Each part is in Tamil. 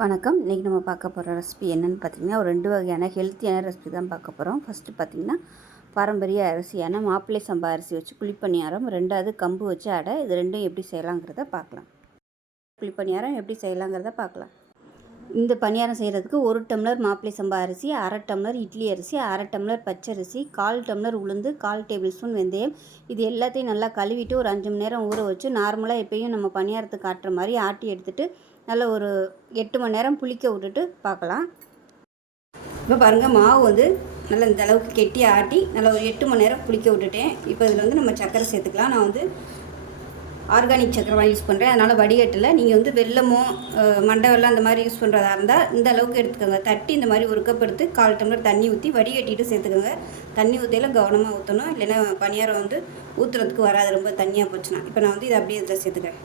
வணக்கம். இன்றைக்கி நம்ம பார்க்க போகிற ரெசிபி என்னென்னு பார்த்தீங்கன்னா ஒரு ரெண்டு வகையான ஹெல்த்தியான ரெசிபி தான் பார்க்க போகிறோம் ஃபஸ்ட்டு பார்த்திங்கன்னா பாரம்பரிய அரிசியான மாப்பிள்ளை சம்பா அரிசி வச்சு குழிப்பணியாரம் ரெண்டாவது கம்பு வச்சு அடை இது ரெண்டும் எப்படி செய்யலாங்கிறத பார்க்கலாம். குழிப்பணியாரம் எப்படி செய்யலாங்கிறத பார்க்கலாம். இந்த பணியாரம் செய்கிறதுக்கு ஒரு டம்ளர் மாப்பிள்ளை சம்பா அரிசி அரை டம்ளர் இட்லி அரிசி அரை டம்ளர் பச்சரிசி கால் டம்ளர் உளுந்து கால் டேபிள் ஸ்பூன் வெந்தயம். இது எல்லாத்தையும் நல்லா கழுவிட்டு ஒரு அஞ்சு மணி நேரம் ஊற வச்சு நார்மலாக எப்பயும் நம்ம பணியாரத்துக்கு காட்டுற மாதிரி ஆட்டி எடுத்துகிட்டு நல்ல ஒரு எட்டு மணி நேரம் புளிக்க விட்டுட்டு பார்க்கலாம். இப்போ பாருங்கள் மாவு வந்து நல்லா இந்த அளவுக்கு கெட்டி ஆட்டி நல்லா ஒரு எட்டு மணி நேரம் புளிக்க விட்டுட்டேன். இப்போ இதில் வந்து நம்ம சர்க்கரை சேர்த்துக்கலாம். நான் வந்து ஆர்கானிக் சக்கரை யூஸ் பண்ணுறேன் அதனால் வடிகட்டில். நீங்கள் வந்து வெள்ளமோ அஹ், மண்டை அந்த மாதிரி யூஸ் பண்ணுறதா இருந்தால் இந்த அளவுக்கு எடுத்துக்கோங்க. தட்டி இந்த மாதிரி ஒரு கப் எடுத்து கால் டம்ளர் தண்ணி ஊற்றி வடிகட்டிட்டு சேர்த்துக்கோங்க. தண்ணி ஊற்றியில் கவனமாக ஊற்றணும் இல்லைன்னா பணியாரம் வந்து ஊற்றுறதுக்கு வராது. ரொம்ப தண்ணியாக போச்சுன்னா. இப்போ நான் வந்து இதை அப்படியே இதில் சேர்த்துக்கிறேன்.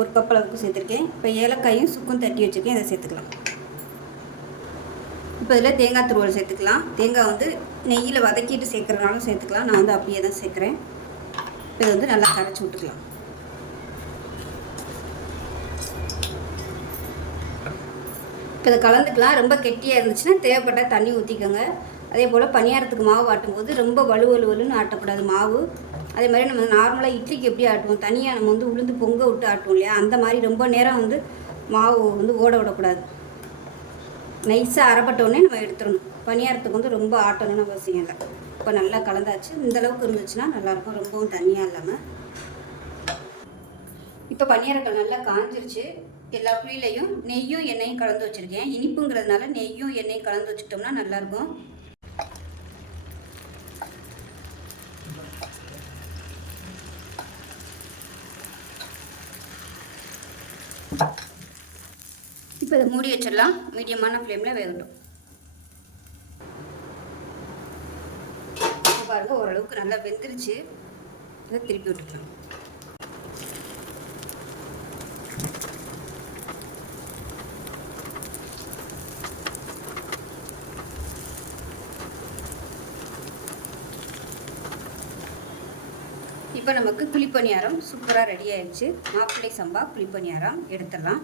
ஒரு கப் அளவுக்கு சேர்த்துருக்கேன். இப்போ ஏலக்காயும் சுக்கும் தட்டி வச்சுருக்கேன். இதை சேர்த்துக்கலாம். இப்போ இதில் தேங்காய் துருவல் சேர்த்துக்கலாம். தேங்காய் வந்து நெய்யில் வதக்கிட்டு சேர்க்குறதுனாலும் சேர்த்துக்கலாம். நான் வந்து அப்படியே தான் சேர்க்குறேன். இப்போ இதை வந்து நல்லா கரைச்சி விட்டுக்கலாம். இப்போ இதை கலந்துக்கலாம். ரொம்ப கெட்டியாக இருந்துச்சுன்னா தேவைப்பட்டால் தண்ணி ஊற்றிக்கோங்க அதே போல் பணியாரத்துக்கு மாவு ஆட்டும் போது ரொம்ப வலுவலுவலுன்னு வலு வலுன்னு ஆட்டக்கூடாது மாவு. அதே மாதிரி நம்ம நார்மலாக இட்லிக்கு எப்படி ஆட்டுவோம்? தனியாக நம்ம வந்து உளுந்து பொங்க விட்டு ஆட்டுவோம் இல்லையா? அந்த மாதிரி ரொம்ப நேரம் வந்து மாவு வந்து ஓட விடக்கூடாது. நைஸாக அரைப்பட்ட நம்ம எடுத்துடணும். பணியாரத்துக்கு வந்து ரொம்ப ஆட்டணும்னு அவசியம் இல்லை. இப்போ நல்லா கலந்தாச்சு. இந்தளவுக்கு இருந்துச்சுன்னா நல்லாயிருக்கும். ரொம்பவும் தண்ணியாக இல்லாமல் இப்போ பணியாரங்கள் நல்லா காஞ்சிருச்சு. எல்லா குழியிலையும் நெய்யும் எண்ணெயும் கலந்து வச்சுருக்கேன். இனிப்புங்கிறதுனால நெய்யும் எண்ணெயும் கலந்து வச்சுக்கிட்டோம்னா நல்லாயிருக்கும். இப்போ இதை மூடி வச்சிடலாம். மீடியமான ஃப்ளேமில் வேகட்டும். பாருங்கள் ஓரளவுக்கு நல்லா வெந்துருச்சு. இதை திருப்பி விட்டுக்கலாம். இப்போ நமக்கு குழிப்பணியாரம் சூப்பராக ரெடி ஆயிடுச்சு. மாப்பிள்ளை சம்பா குழிப்பணியாரம் எடுத்துடலாம்.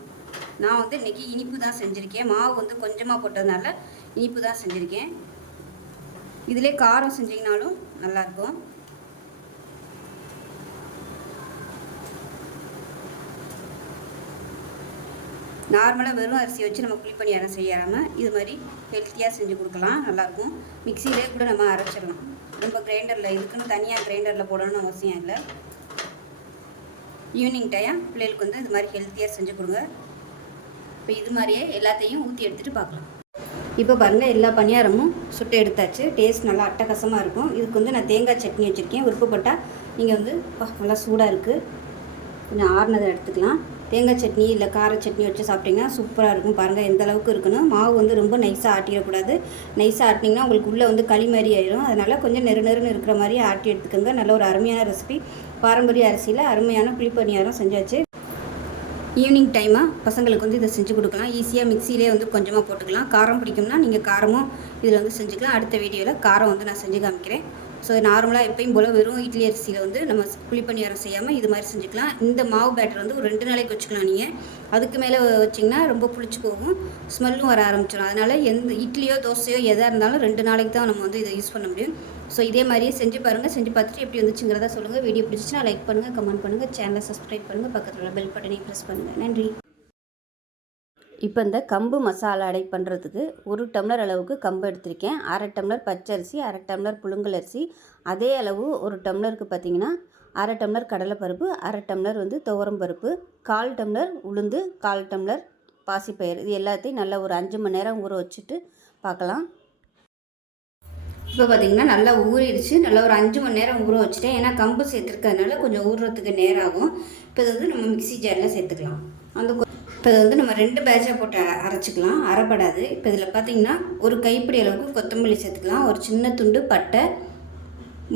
நான் வந்து இன்றைக்கி இனிப்பு தான் செஞ்சுருக்கேன். மாவு வந்து கொஞ்சமாக போட்டதுனால இனிப்பு தான் செஞ்சுருக்கேன். இதிலே காரம் செஞ்சிங்கனாலும் நல்லாயிருக்கும் நார்மலாக வெறும் அரிசி வச்சு நம்ம குழிப்பணியாரம் செய்யாமல் இது மாதிரி ஹெல்த்தியாக செஞ்சு கொடுக்கலாம். நல்லாயிருக்கும் மிக்சியிலே கூட நம்ம அரைச்சிடலாம். ரொம்ப கிரைண்டரில் இதுக்குன்னு தனியாக கிரைண்டரில் போடணும்னு அவசியம் இல்லை. ஈவினிங் டைம் பிள்ளைகளுக்கு வந்து இது மாதிரி ஹெல்த்தியாக செஞ்சு கொடுங்க. இப்போ இது மாதிரியே எல்லாத்தையும் ஊற்றி எடுத்துகிட்டு பார்க்கலாம் இப்போ பாருங்கள் எல்லா பணியாரமும் சுட்டு எடுத்தாச்சு. டேஸ்ட் நல்லா அட்டகாசமாக இருக்கும். இதுக்கு வந்து நான் தேங்காய் சட்னி வச்சுருக்கேன். விருப்பப்பட்டால் நீங்கள் வந்து நல்லா சூடாக இருக்குது கொஞ்சம் ஆறுனதை எடுத்துக்கலாம். தேங்காய் சட்னி இல்லை கார சட்னி வச்சு சாப்பிட்டிங்கன்னா சூப்பராக இருக்கும். பாருங்கள் எந்த அளவுக்கு இருக்கணும் மாவு வந்து ரொம்ப நைஸாக ஆட்டிடக்கூடாது. நைஸாக ஆட்டினீங்கன்னா உங்களுக்கு உள்ளே வந்து களி மாதிரி ஆயிடும் அதனால் கொஞ்சம் நெரு நெருன்னு இருக்கிற மாதிரி ஆட்டி எடுத்துக்கோங்க. நல்ல ஒரு அருமையான ரெசிபி பாரம்பரிய அரிசியில் அருமையான புளிப்பணியாரம் செஞ்சாச்சு. ஈவினிங் டைமாக பசங்களுக்கு வந்து இதை செஞ்சு கொடுக்கலாம். ஈஸியாக மிக்சியிலே வந்து கொஞ்சமாக போட்டுக்கலாம். காரம் பிடிக்கும்னா நீங்கள் காரமும் இதில் வந்து செஞ்சுக்கலாம். அடுத்த வீடியோவில் காரம் வந்து நான் செஞ்சு காமிக்கிறேன். ஸோ நார்மலாக எப்பயும் போல் வெறும் இட்லி அரிசியில் வந்து நம்ம குழிப்பணியாரம் செய்யாமல் இது மாதிரி செஞ்சுக்கலாம். இந்த மாவு பேட்டர் வந்து ஒரு ரெண்டு நாளைக்கு வச்சுக்கலாம் நீங்கள் அதுக்கு மேலே வச்சிங்கன்னா ரொம்ப புளிச்சு போகும். ஸ்மெல்லும் வர ஆரம்பிச்சிடும். அதனால் எந்த இட்லியோ தோசையோ எதாக இருந்தாலும் ரெண்டு நாளைக்கு தான் நம்ம வந்து இதை யூஸ் பண்ண முடியும். ஸோ இதே மாதிரியே செஞ்சு பாருங்கள் செஞ்சு பார்த்துட்டு எப்படி வந்துச்சுங்கிறத சொல்லுங்கள் வீடியோ பிடிச்சிச்சுன்னா லைக் பண்ணுங்கள் கமெண்ட் பண்ணுங்கள் சேனலை சப்ஸ்கிரைப் பண்ணுங்கள் பக்கத்தில் உள்ள பெல் பட்டனையும் ப்ரெஸ் பண்ணுங்கள் நன்றி. இப்போ இந்த கம்பு மசாலா அடை பண்ணுறதுக்கு ஒரு டம்ளர் அளவுக்கு கம்பு எடுத்திருக்கேன். அரை டம்ளர் பச்சரிசி அரை டம்ளர் புழுங்கல் அரிசி. அதே அளவு ஒரு டம்ளருக்கு பார்த்தீங்கன்னா அரை டம்ளர் கடலைப்பருப்பு அரை டம்ளர் வந்து துவரம் பருப்பு கால் டம்ளர் உளுந்து கால் டம்ளர் பாசிப்பயிறு. இது எல்லாத்தையும் நல்லா ஒரு அஞ்சு மணி நேரம் ஊற வச்சுட்டு பார்க்கலாம். இப்போ பார்த்தீங்கன்னா நல்லா ஊறிடுச்சு. நல்லா ஒரு அஞ்சு மணி நேரம் ஊற வச்சுட்டேன். ஏன்னா கம்பு சேர்த்துருக்கறதுனால கொஞ்சம் ஊறுறதுக்கு நேரம் ஆகும். இப்போ இது வந்து நம்ம மிக்ஸி ஜாரில் சேர்த்துக்கலாம். அந்த இப்போ இது வந்து நம்ம ரெண்டு பேட்சாக போட்டு அரைச்சிக்கலாம். அரைப்படாது. இப்போ இதில் பார்த்தீங்கன்னா ஒரு கைப்பிடி அளவுக்கு கொத்தமல்லி சேர்த்துக்கலாம். ஒரு சின்ன துண்டு பட்டை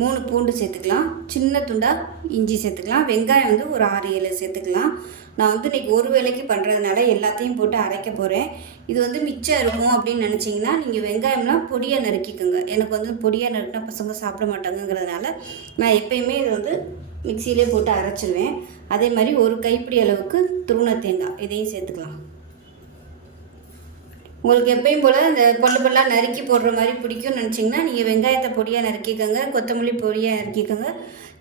மூணு பூண்டு சேர்த்துக்கலாம். சின்ன துண்டாக இஞ்சி சேர்த்துக்கலாம். வெங்காயம் வந்து ஒரு ஆறு ஏழு சேர்த்துக்கலாம். நான் வந்து இன்றைக்கி ஒரு வேளைக்கு பண்ணுறதுனால எல்லாத்தையும் போட்டு அரைக்க போகிறேன் இது வந்து மிச்சம் இருக்கும் அப்படின்னு நினச்சிங்கன்னா நீங்கள் வெங்காயம்லாம் பொடியாக நறுக்கிக்கோங்க. எனக்கு வந்து பொடியாக நறுக்கினா பசங்க சாப்பிட மாட்டாங்கங்கிறதுனால நான் எப்பயுமே இது வந்து மிக்சியிலே போட்டு அரைச்சிருவேன். அதே மாதிரி ஒரு கைப்பிடி அளவுக்கு துருண தேங்காய் இதையும் சேர்த்துக்கலாம். உங்களுக்கு எப்பயும் போல் இந்த பொல்லு பொல்லாக நறுக்கி போடுற மாதிரி பிடிக்கும்னு நினச்சிங்கன்னா நீங்கள் வெங்காயத்தை பொடியாக நறுக்கிக்கோங்க கொத்தமல்லி பொடியாக நறுக்கிக்கோங்க.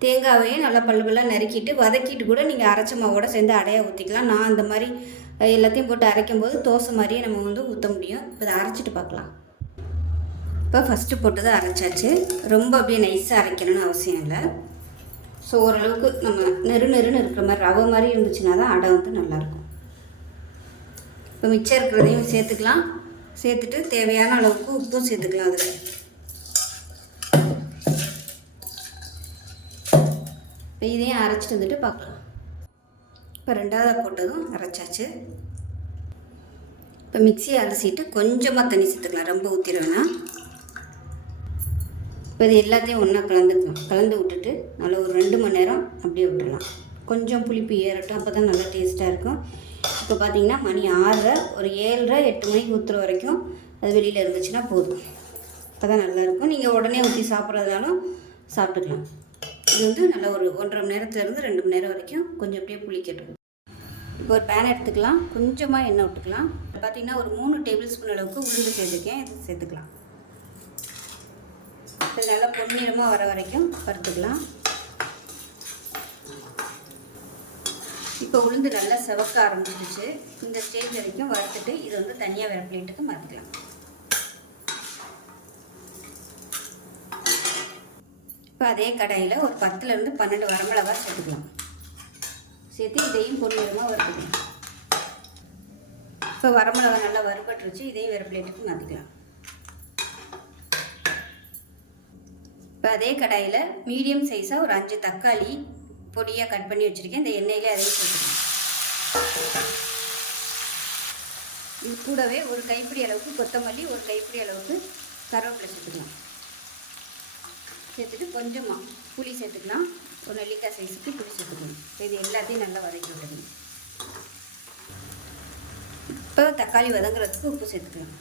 தேங்காவையும் நல்லா பல்லு பல்லாக நறுக்கிட்டு வதக்கிட்டு கூட நீங்கள் அரைச்ச மாவோட சேர்ந்து அடையாக ஊற்றிக்கலாம் நான் அந்த மாதிரி எல்லாத்தையும் போட்டு அரைக்கும் போது தோசை மாதிரியே நம்ம வந்து ஊற்ற முடியும். இப்போ இதை அரைச்சிட்டு பார்க்கலாம். இப்போ ஃபஸ்ட்டு போட்டதை அரைச்சாச்சு. ரொம்ப அப்படியே நைஸாக அரைக்கணும்னு அவசியம் இல்லை. ஸோ ஓரளவுக்கு நம்ம நெரு நெருன்னு இருக்கிற மாதிரி ரவை மாதிரி இருந்துச்சுன்னா தான் அடை வந்து நல்லாயிருக்கும். இப்போ மிச்சம் இருக்கிறதையும் சேர்த்துக்கலாம். சேர்த்துட்டு தேவையான அளவுக்கு உப்பும் சேர்த்துக்கலாம் அதில். இப்போ இதையும் அரைச்சிட்டு வந்துட்டு பார்க்கலாம். இப்போ ரெண்டாவதாக போட்டதும் அரைச்சாச்சு. இப்போ மிக்சியை அலசிட்டு கொஞ்சமாக தண்ணி சேர்த்துக்கலாம். ரொம்ப ஊற்றிட வேணாம். இப்போ இது எல்லாத்தையும் ஒன்றா கலந்துக்கலாம். கலந்து விட்டுட்டு நல்லா ஒரு ரெண்டு மணி நேரம் அப்படியே விட்டுடலாம் கொஞ்சம் புளிப்பு ஏறட்டும். அப்போ தான் நல்லா டேஸ்ட்டாக இருக்கும். இப்போ பார்த்தீங்கன்னா மணி ஆறரை ஒரு ஏழரை எட்டு மணிக்கு ஊற்றுற வரைக்கும் அது வெளியில் இருந்துச்சுன்னா போதும். அப்போ தான் நல்லாயிருக்கும் நீங்கள் உடனே ஊற்றி சாப்பிட்றதுனாலும் சாப்பிட்டுக்கலாம். இது வந்து நல்லா ஒரு ஒன்றரை மணி நேரத்துலேருந்து ரெண்டு மணி நேரம் வரைக்கும் கொஞ்சம் அப்படியே புளிக்கட்டும். இப்போ ஒரு பேன் எடுத்துக்கலாம். கொஞ்சமாக எண்ணெய் விட்டுக்கலாம். பார்த்தீங்கன்னா ஒரு மூணு டேபிள் ஸ்பூன் அளவுக்கு உளுந்து சேர்த்துருக்கேன். இது சேர்த்துக்கலாம். இது நல்லா பொன்னிறமாக வர வரைக்கும் வறுத்துக்கலாம். இப்போ உளுந்து நல்லா செவக்க ஆரம்பிச்சிருச்சு. இந்த ஸ்டேஜ் வரைக்கும் வறுத்துட்டு இது வந்து தனியாக வேறு பிளேட்டுக்கு மாற்றிக்கலாம் இப்போ அதே கடாயில் ஒரு பத்துலேருந்து பன்னெண்டு வரமிளகா சேர்த்துக்கலாம். சேர்த்து இதையும் பொன்னிறமாக வறுத்துக்கலாம். இப்போ வரமிளகா நல்லா வறுபட்டுருச்சு இதையும் வேறு பிளேட்டுக்கு மாற்றிக்கலாம் இப்போ அதே கடாயில் மீடியம் சைஸாக ஒரு அஞ்சு தக்காளி பொடியாக கட் பண்ணி வச்சுருக்கேன். இந்த எண்ணெயிலே அதையும் சேர்த்துக்கலாம் இது கூடவே ஒரு கைப்பிடி அளவுக்கு கொத்தமல்லி ஒரு கைப்பிடி அளவுக்கு கருவேப்பிலை சேர்த்துக்கலாம். சேர்த்துட்டு கொஞ்சமாக புளி சேர்த்துக்கலாம் ஒரு நெல்லிக்காய் சைஸுக்கு புளி சேர்த்துக்கணும். இது எல்லாத்தையும் நல்லா வதக்கி விடணும். இப்போ தக்காளி வதங்குறதுக்கு உப்பு சேர்த்துக்கலாம்.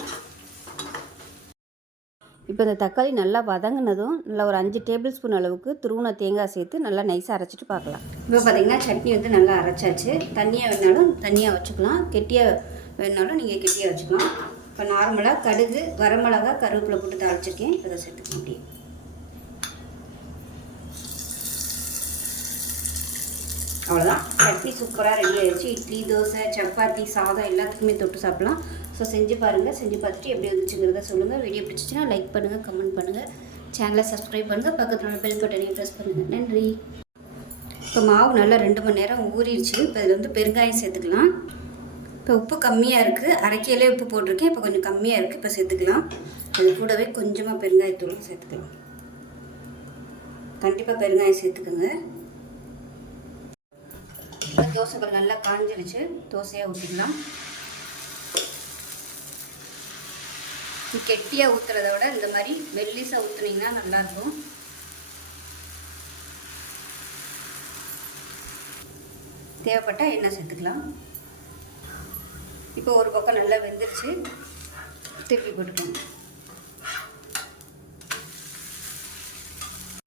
இப்போ இந்த தக்காளி நல்லா வதங்கினதும் நல்லா ஒரு அஞ்சு டேபிள் ஸ்பூன் அளவுக்கு துருவன தேங்காய் சேர்த்து நல்லா நைஸாக அரைச்சிட்டு பார்க்கலாம். இப்போ பார்த்தீங்கன்னா சட்னி வந்து நல்லா அரைச்சாச்சு. தண்ணியாக வேணாலும் தண்ணியாக வச்சுக்கலாம். கெட்டியாக வேணாலும் நீங்கள் கெட்டியாக வச்சுக்கலாம். இப்போ நார்மலாக கடுகு வரமிளகா கருவேப்பிலை போட்டு தாளிச்சிருக்கேன். இதை சேர்த்துக்க முடியும் அவ்வளோதான் சட்னி சூப்பராக ரெடி ஆயிடுச்சு. இட்லி தோசை சப்பாத்தி சாதம் எல்லாத்துக்குமே தொட்டு சாப்பிட்லாம். ஸோ செஞ்சு பாருங்கள் செஞ்சு பார்த்துட்டு எப்படி வந்துச்சுங்கிறத சொல்லுங்கள் வீடியோ பிடிச்சிச்சின்னா லைக் பண்ணுங்கள் கமெண்ட் பண்ணுங்கள் சேனலை சப்ஸ்கிரைப் பண்ணுங்கள் பக்கத்தில் உள்ள பெல் பட்டனையும் ப்ரெஸ் பண்ணுங்கள் நன்றி. இப்போ மாவு நல்லா ரெண்டு மணி நேரம் ஊறிடுச்சு. இப்போ இதில் வந்து பெருங்காயம் சேர்த்துக்கலாம். இப்போ உப்பு கம்மியாக இருக்குது. அரைக்கையிலே உப்பு போட்டிருக்கேன். இப்போ கொஞ்சம் கம்மியாக இருக்குது. இப்போ சேர்த்துக்கலாம். அது கூடவே கொஞ்சமாக பெருங்காயத்தூளும் சேர்த்துக்கலாம். கண்டிப்பாக பெருங்காயம் சேர்த்துக்கோங்க. இப்போ தோசைகள் நல்லா காஞ்சிருச்சு. தோசையாக ஊற்றிக்கலாம் கெட்டியாக ஊற்றுறத விட இந்த மாதிரி மெல்லிசாக ஊற்றுனீங்கன்னா நல்லாயிருக்கும். தேவைப்பட்டால் எண்ணெய் சேர்த்துக்கலாம். இப்போ ஒரு பக்கம் நல்லா வெந்துருச்சு. திருப்பி போட்டுக்கணும்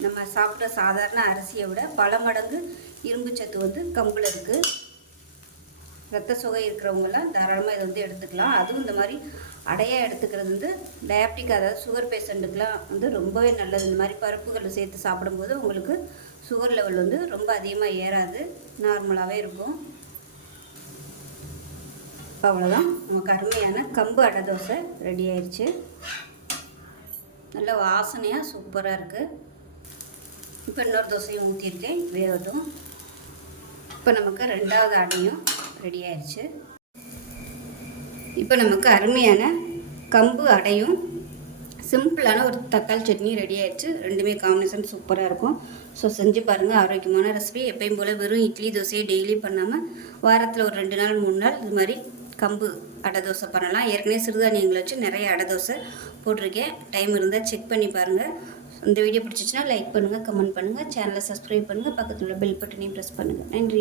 நம்ம சாப்பிட்ற சாதாரண அரிசியை விட பல மடங்கு இரும்பு சத்து வந்து கம்பில் இருக்குது ரத்த சுகை இருக்கிறவங்களாம் தாராளமாக இதை வந்து எடுத்துக்கலாம். அதுவும் இந்த மாதிரி அடையாக எடுத்துக்கிறது வந்து டயாப்டிக் அதாவது சுகர் பேஷண்ட்டுக்கெலாம் வந்து ரொம்பவே நல்லது. இந்த மாதிரி பருப்புகளை சேர்த்து சாப்பிடும்போது உங்களுக்கு சுகர் லெவல் வந்து ரொம்ப அதிகமாக ஏறாது. நார்மலாகவே இருக்கும். இப்போ அவ்வளோதான் நமக்கு அருமையான கம்பு அடை தோசை ரெடி ஆயிடுச்சு நல்ல வாசனையாக சூப்பராக இருக்குது இப்போ இன்னொரு தோசையும் ஊற்றிருக்கேன் வேகட்டும். இப்போ நமக்கு ரெண்டாவது அடையும். ரெடி ஆயிடுச்சு இப்போ நமக்கு அருமையான கம்பு அடையும். சிம்பிளான ஒரு தக்காளி சட்னி ரெடி ஆயிடுச்சு ரெண்டுமே காம்பினேஷன் சூப்பராக இருக்கும். ஸோ செஞ்சு பாருங்கள் ஆரோக்கியமான ரெசிபி எப்பயும் போல் வெறும் இட்லி தோசையை டெய்லி பண்ணாமல் வாரத்தில் ஒரு ரெண்டு நாள் மூணு நாள் இது மாதிரி கம்பு அடை தோசை பண்ணலாம். ஏற்கனவே சிறுதானியங்களை வச்சு நிறைய அடை தோசை போட்டிருக்கேன். டைம் இருந்தால் செக் பண்ணி பாருங்கள் இந்த வீடியோ பிடிச்சிச்சின்னா லைக் பண்ணுங்கள் கமெண்ட் பண்ணுங்கள் சேனலை சப்ஸ்கிரைப் பண்ணுங்கள் பக்கத்தில் உள்ள பெல் பட்டனையும் ப்ரெஸ் பண்ணுங்கள் நன்றி.